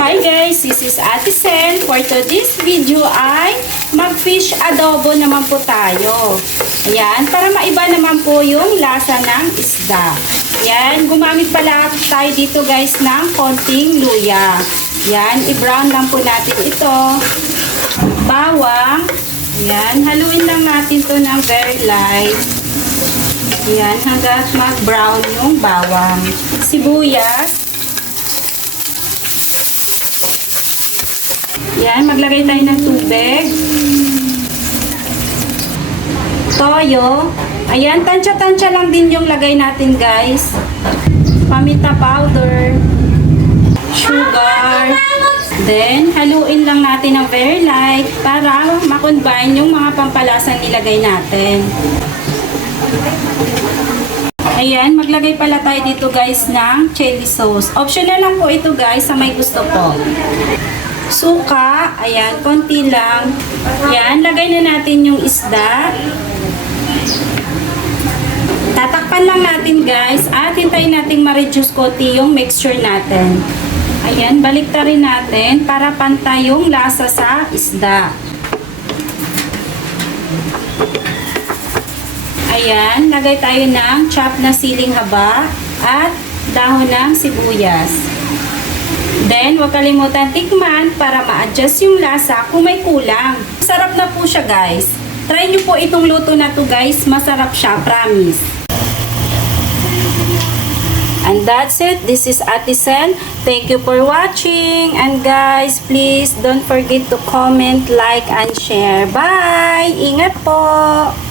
Hi guys, this is Ate Sen. For today's video ay mag-fish adobo naman po tayo. Ayan, para maiba naman po yung lasa ng isda. Ayan, gumamit pala tayo dito guys ng konting luya. Ayan, i-brown lang po natin ito. Bawang. Ayan, haluin lang natin to ng very light. Ayan, hanggang mag-brown yung bawang. Sibuyas. Yan, maglagay tayo ng tubig. Toyo. Ayan, tansya-tansya lang din yung lagay natin guys. Paminta powder. Sugar. Then, haluin lang natin ng very light para makombine yung mga pampalasang nilagay natin. Ayan, maglagay pala tayo dito guys ng chili sauce. Optional lang po ito guys sa may gusto po. Suka, ayan, konti lang. Ayan, lagay na natin yung isda. Tatakpan lang natin guys at hintayin natin ma-reduce konti yung mixture natin. Ayan, baliktarin natin para pantay yung lasa sa isda. Ayan, lagay tayo ng chop na siling haba at dahon ng sibuyas. Then, huwag kalimutan tikman para ma-adjust yung lasa kung may kulang. Sarap na po siya guys. Try nyo po itong luto na to guys. Masarap siya, promise. And that's it. This is Ate Sen. Thank you for watching. And guys, please don't forget to comment, like, and share. Bye! Ingat po!